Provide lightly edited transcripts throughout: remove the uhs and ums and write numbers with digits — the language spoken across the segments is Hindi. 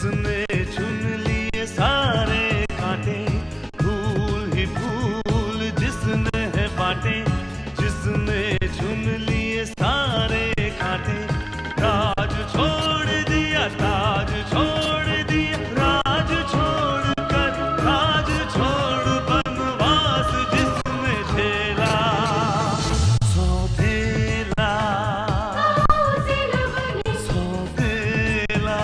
जिसने चुन लिए सारे कांटे, फूल ही फूल जिसने है बांटे, जिसने चुन लिए सारे कांटे, राज छोड़ दिया, ताज छोड़ दिया, राज छोड़ कर राज छोड़ बनवास जिसने झेला, सौतेला सौतेला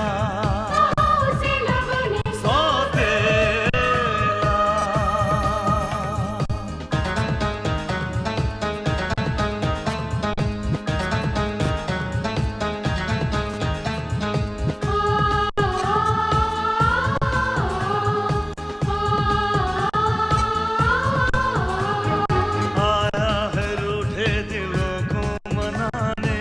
आया है रूठे दिलों को मनाने,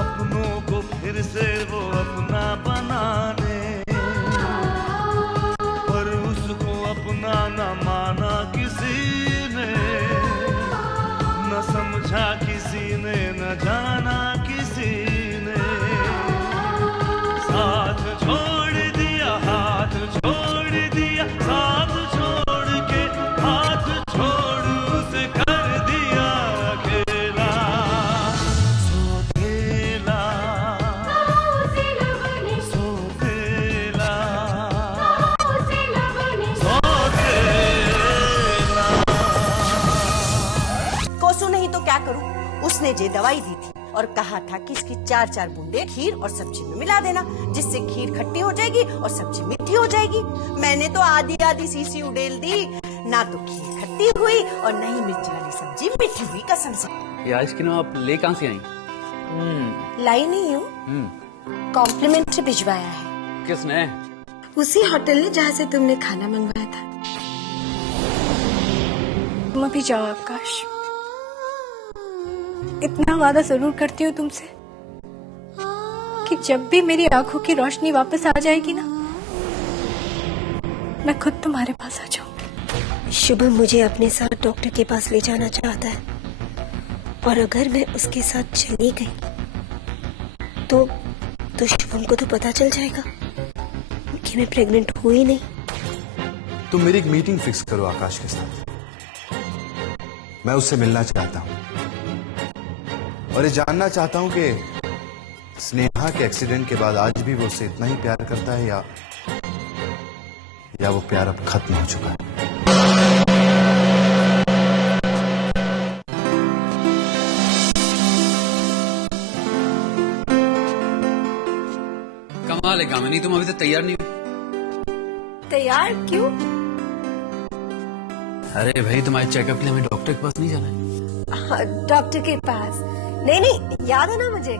अपनों को फिर से वो अपना बनाने, पर उसको अपना न माना किसी ने, न समझा किसी ने, न जाना किसी ने, साथ छोड़ दिया, हाथ छोड़ दिया, साथ छोड़ के हाथ छोड़ उसे कर दिया अकेला, सौतेला सौतेला सौतेला। कोसू नहीं तो क्या करूं? उसने जे दवाई दी थी और कहा था कि इसकी 4-4 बूंदे खीर और सब्जी में मिला देना, जिससे खीर खट्टी हो जाएगी और सब्जी मीठी हो जाएगी। मैंने तो आधी आधी सीसी उडेल दी, ना तो खीर खट्टी हुई और नहीं मिर्ची वाली सब्जी मीठी हुई, कसम से। ये आइसक्रीम आप ले कहाँ से आई? लाई नहीं हूँ, कॉम्प्लीमेंट्री भिजवाया है। किसने? उसी होटल ने जहाँ से तुमने खाना मंगवाया था। तुम अभी जाओ आकाश, इतना वादा जरूर करती हूँ तुमसे कि जब भी मेरी आंखों की रोशनी वापस आ जाएगी ना, मैं खुद तुम्हारे पास आ जाऊंगी। शुभम मुझे अपने साथ डॉक्टर के पास ले जाना चाहता है, और अगर मैं उसके साथ चली गई तो शुभम को तो पता चल जाएगा कि मैं प्रेग्नेंट हुई नहीं। तुम मेरी एक मीटिंग फिक्स करो आकाश के साथ, मैं उससे मिलना चाहता हूँ और ये जानना चाहता हूँ कि स्नेहा के एक्सीडेंट के बाद आज भी वो उससे इतना ही प्यार करता है या वो प्यार अब खत्म हो चुका है। कमाल है कामिनी, तुम अभी तक तैयार नहीं हुई। तैयार क्यों? अरे भाई, तुम्हारे चेकअप के लिए हमें डॉक्टर के पास नहीं जाना है? डॉक्टर के पास? नहीं, याद है ना मुझे।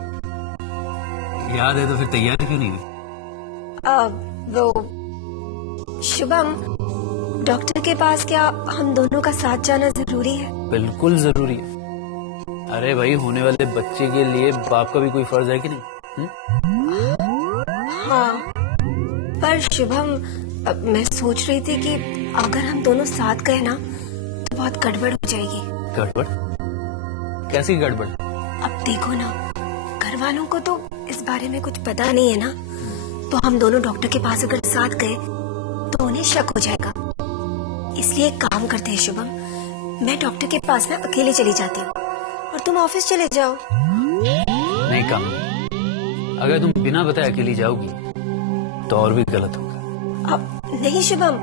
याद है तो फिर तैयार क्यों नहीं हुई? वो शुभम, डॉक्टर के पास क्या हम दोनों का साथ जाना जरूरी है? बिल्कुल जरूरी है। अरे भाई, होने वाले बच्चे के लिए बाप का भी कोई फर्ज है कि नहीं? हाँ, पर शुभम मैं सोच रही थी कि अगर हम दोनों साथ गए ना तो बहुत गड़बड़ हो जाएगी। गड़बड़? कैसी गड़बड़? अब देखो ना, घर वालों को तो इस बारे में कुछ पता नहीं है ना, तो हम दोनों डॉक्टर के पास अगर साथ गए तो उन्हें शक हो जाएगा। इसलिए एक काम करते हैं शुभम, मैं डॉक्टर के पास में अकेले चली जाती हूँ और तुम ऑफिस चले जाओ। नहीं काम, अगर तुम बिना बताए अकेली जाओगी तो और भी गलत होगा। अब नहीं शुभम,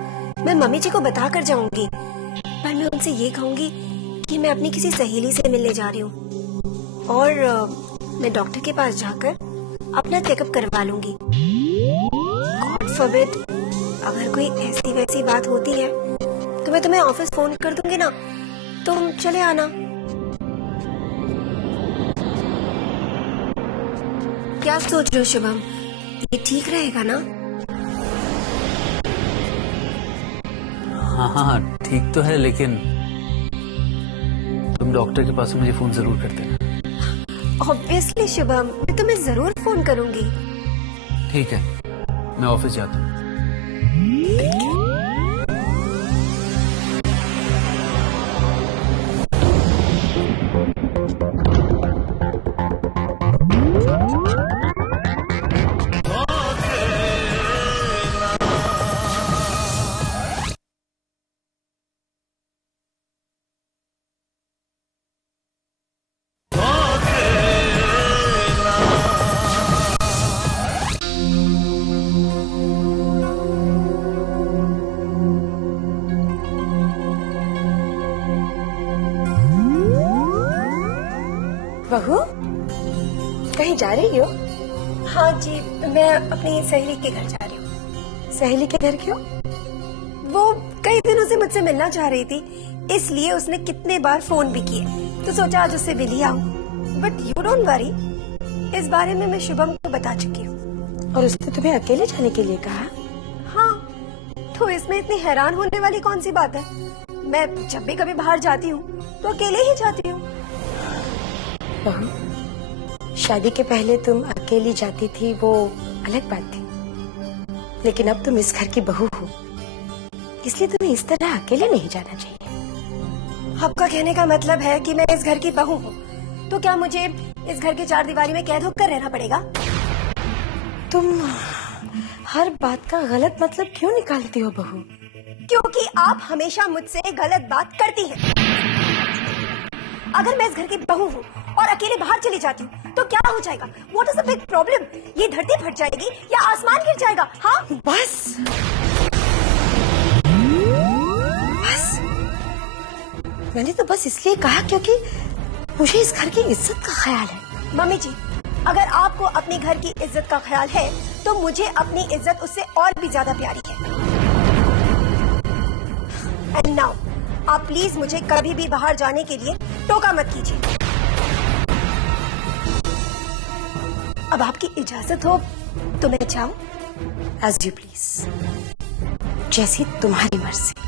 मैं मम्मी जी को बता कर जाऊंगी, पर मैं उनसे ये कहूंगी कि मैं अपनी किसी सहेली से मिलने जा रही हूँ और मैं डॉक्टर के पास जाकर अपना चेकअप करवा लूंगी। गॉड फॉरबिड, अगर कोई ऐसी वैसी बात होती है तो मैं तुम्हें ऑफिस फोन कर दूंगी ना, तुम चले आना। क्या सोच रहे हो शुभम, ये ठीक रहेगा ना? हाँ, ठीक तो है, लेकिन तुम डॉक्टर के पास मुझे फोन जरूर कर देना। ऑब्वियसली शुभम, मैं तुम्हें जरूर फोन करूंगी। ठीक है, मैं ऑफिस जाता हूँ। ओ जा रही हो? हाँ जी, मैं अपनी सहेली के घर जा रही हूँ। सहेली के घर क्यों? वो कई दिनों से मुझसे मिलना चाह रही थी, इसलिए उसने कितने बार फोन भी किए, तो सोचा आज उससे मिल ही आऊं। बट यू डोंट वरी, इस बारे में मैं शुभम को बता चुकी हूँ। और उसने तुम्हें अकेले जाने के लिए कहा? हाँ, तो इसमें इतनी हैरान होने वाली कौन सी बात है? मैं जब भी कभी बाहर जाती हूँ तो अकेले ही जाती हूँ। बहू, शादी के पहले तुम अकेली जाती थी वो अलग बात थी, लेकिन अब तुम इस घर की बहू हो, इसलिए तुम्हें इस तरह अकेले नहीं जाना चाहिए। आपका कहने का मतलब है कि मैं इस घर की बहू हूँ, तो क्या मुझे इस घर की चार दीवारी में कैद होकर रहना पड़ेगा? तुम हर बात का गलत मतलब क्यों निकालती हो बहू? क्योंकि आप हमेशा मुझसे गलत बात करती हैं। अगर मैं इस घर की बहू हूँ और अकेले बाहर चली जाती हूँ तो क्या हो जाएगा? What is the big problem? ये धरती फट जाएगी या आसमान गिर जाएगा? हाँ, बस मैंने तो बस इसलिए कहा क्योंकि मुझे इस घर की इज्जत का ख्याल है। मम्मी जी, अगर आपको अपने घर की इज्जत का ख्याल है तो मुझे अपनी इज्जत उससे और भी ज्यादा प्यारी है। एंड नाउ आप प्लीज मुझे कभी भी बाहर जाने के लिए टोका मत कीजिए। अब आपकी इजाजत हो तो मैं जाऊं? एज यू प्लीज, जैसी तुम्हारी मर्जी।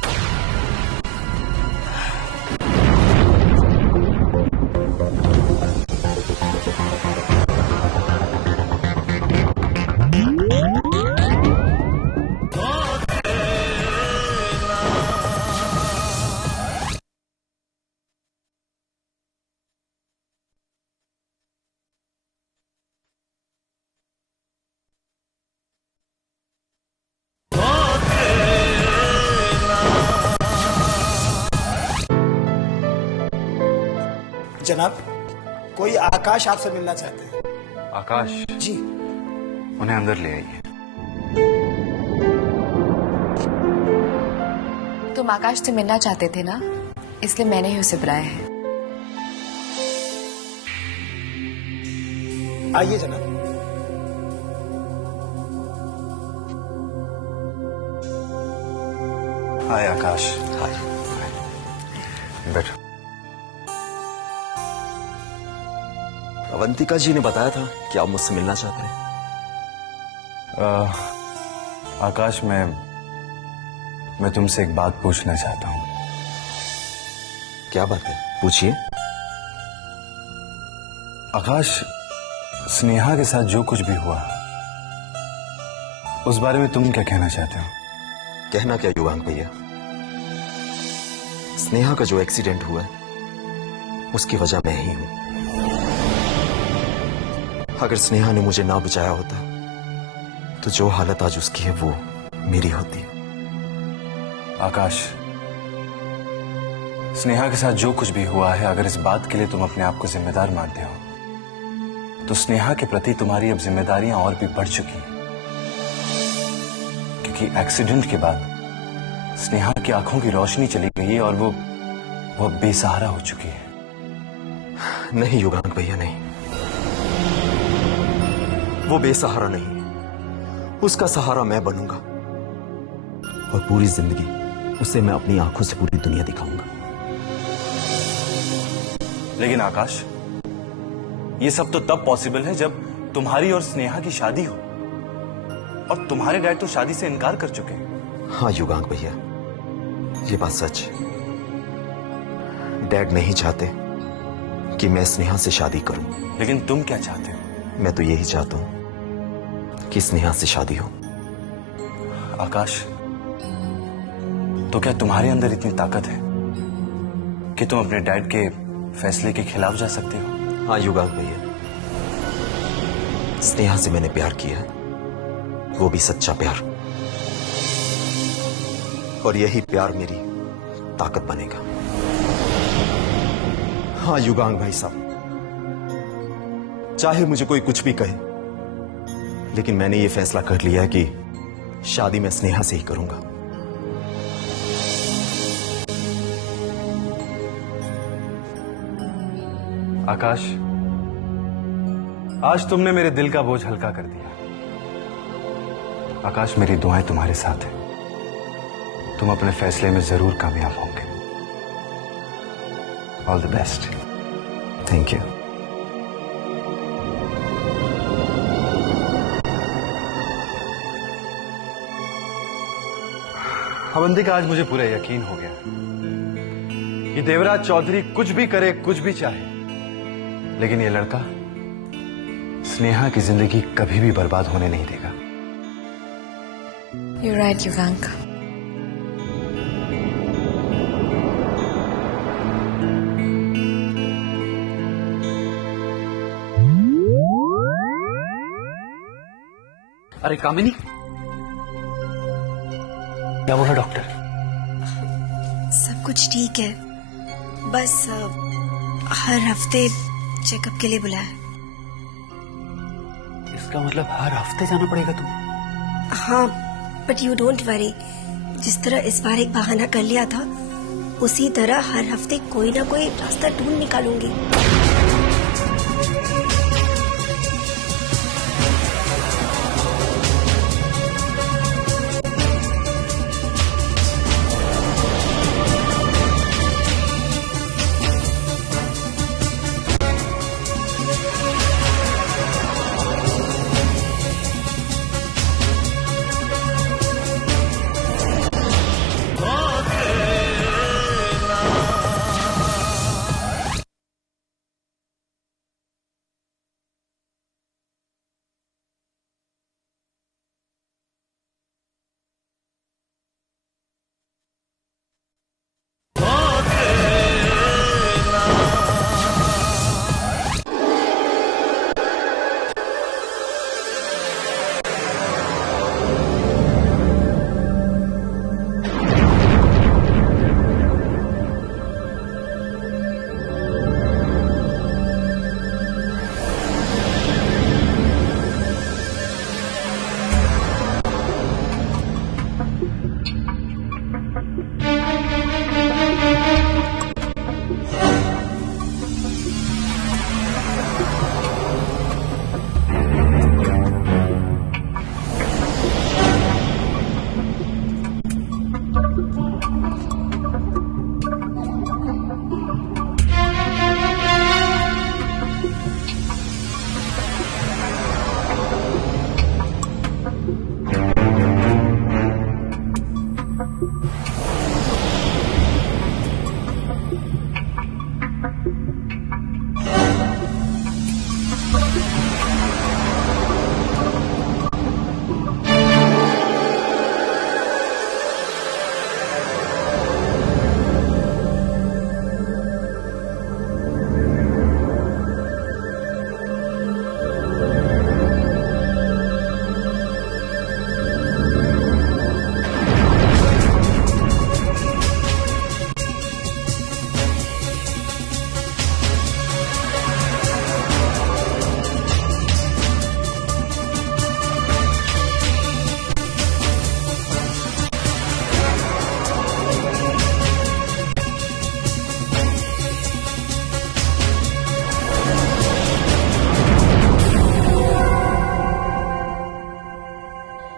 जनाब, कोई आकाश आपसे मिलना चाहते हैं। आकाश जी, उन्हें अंदर ले आइए। तुम आकाश से मिलना चाहते थे ना, इसलिए मैंने ही उसे बुलाया है। आइए जनाब। हाय आकाश। हाय। बैठो। अवंतिका जी ने बताया था कि आप मुझसे मिलना चाहते हैं। आकाश, मैं तुमसे एक बात पूछना चाहता हूँ। क्या बात है? पूछिए। आकाश, स्नेहा के साथ जो कुछ भी हुआ उस बारे में तुम क्या कहना चाहते हो? कहना क्या युवांक भैया, स्नेहा का जो एक्सीडेंट हुआ है उसकी वजह मैं ही हूं। अगर स्नेहा ने मुझे ना बचाया होता तो जो हालत आज उसकी है वो मेरी होती। आकाश, स्नेहा के साथ जो कुछ भी हुआ है, अगर इस बात के लिए तुम अपने आप को जिम्मेदार मानते हो तो स्नेहा के प्रति तुम्हारी अब जिम्मेदारियां और भी बढ़ चुकी हैं, क्योंकि एक्सीडेंट के बाद स्नेहा की आंखों की रोशनी चली गई है और वो अब बेसहारा हो चुकी है। नहीं युगांक भैया, नहीं, वो बेसहारा नहीं, उसका सहारा मैं बनूंगा और पूरी जिंदगी उसे मैं अपनी आंखों से पूरी दुनिया दिखाऊंगा। लेकिन आकाश, ये सब तो तब पॉसिबल है जब तुम्हारी और स्नेहा की शादी हो, और तुम्हारे डैड तो शादी से इनकार कर चुके हैं। हाँ युगांक भैया, ये बात सच है। डैड नहीं चाहते कि मैं स्नेहा से शादी करूं। लेकिन तुम क्या चाहते हो? मैं तो यही चाहता हूं कि स्नेहा से शादी हो। आकाश, तो क्या तुम्हारे अंदर इतनी ताकत है कि तुम अपने डैड के फैसले के खिलाफ जा सकते हो? हाँ युगांक भैया, स्नेहा से मैंने प्यार किया, वो भी सच्चा प्यार, और यही प्यार मेरी ताकत बनेगा। हाँ युगांक भाई साहब, चाहे मुझे कोई कुछ भी कहे, लेकिन मैंने ये फैसला कर लिया है कि शादी मैं स्नेहा से ही करूंगा। आकाश, आज तुमने मेरे दिल का बोझ हल्का कर दिया। आकाश, मेरी दुआएं तुम्हारे साथ हैं। तुम अपने फैसले में जरूर कामयाब होंगे। All the best. Thank you. Avantika, आज मुझे पूरा यकीन हो गया कि देवराज चौधरी कुछ भी करे, कुछ भी चाहे, लेकिन ये लड़का स्नेहा की जिंदगी कभी भी बर्बाद होने नहीं देगा। You're right, Yugank. अरे कामिनी, क्या बोला डॉक्टर? सब कुछ ठीक है, बस हर हफ्ते चेकअप के लिए बुलाया। इसका मतलब हर हफ्ते जाना पड़ेगा तुम्हें? हाँ, बट यू डोंट वरी। जिस तरह इस बार एक बहाना कर लिया था, उसी तरह हर हफ्ते कोई ना कोई रास्ता ढूंढ निकालूंगी।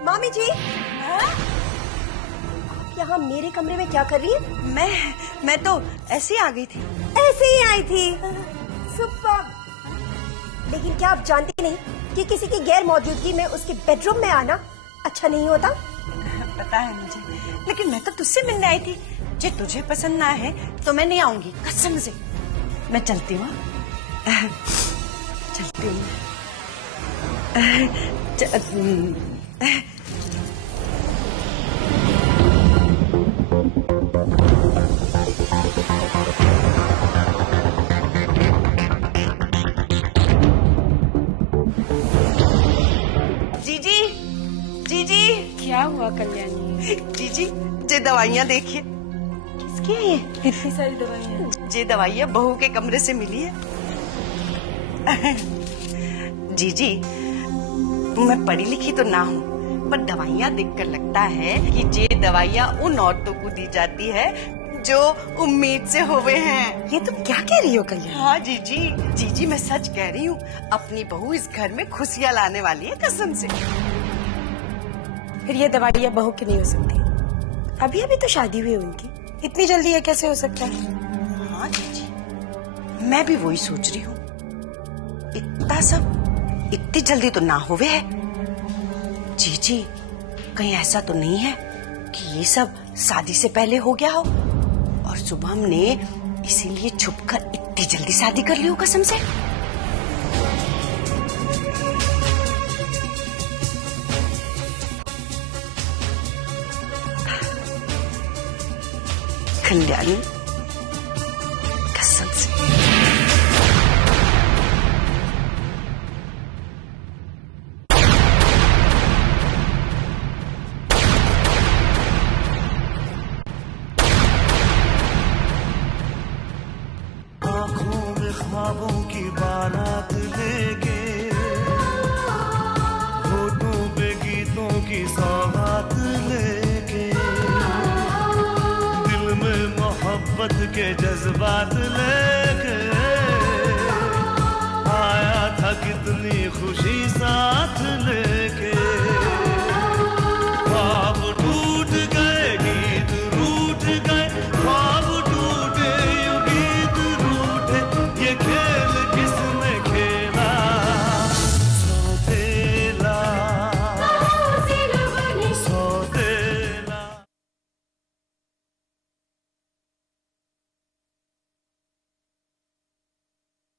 मामी जी, यहाँ मेरे कमरे में क्या कर रही है? मैं तो ऐसे ही आ गई थी। ऐसे ही आई थी। सुपर। लेकिन क्या आप जानती नहीं कि किसी की गैर मौजूदगी में उसके बेडरूम में आना अच्छा नहीं होता? पता है मुझे, लेकिन मैं तो तुझसे मिलने आई थी। जो तुझे पसंद ना है तो मैं नहीं आऊंगी, कसम से। मैं चलती हूँ। चलती हूँ। जीजी, क्या हुआ कल्याणी? जीजी, ये दवाइयाँ देखिए। किसकी है ये? इतनी सारी दवाइयाँ? ये दवाइयाँ बहू के कमरे से मिली है। जीजी, मैं पढ़ी लिखी तो ना हूँ, पर दवाइयाँ देखकर लगता है कि ये दवाइयाँ उन औरतों को दी जाती है जो उम्मीद से हुए हैं। ये तुम क्या कह रही हो कल्याण? हाँ जीजी, जीजी मैं सच कह रही हूँ। अपनी बहू इस घर में खुशियाँ लाने वाली है कसम से। फिर ये दवाइयाँ बहू की नहीं हो सकती। अभी अभी तो शादी हुई उनकी, इतनी जल्दी ये कैसे हो सकता है? हाँ जीजी, मैं भी वही सोच रही हूँ। इतना सब इतनी जल्दी तो ना होवे है। जीजी कहीं ऐसा तो नहीं है कि ये सब शादी से पहले हो गया हो और शुभम ने इसीलिए छुपकर इतनी जल्दी शादी कर ली हो कसम से। कल्याणी कसम से। ख्वाबों की बारात लेके, होठों पे गीतों की सौगात लेके, दिल में मोहब्बत के जज्बात ले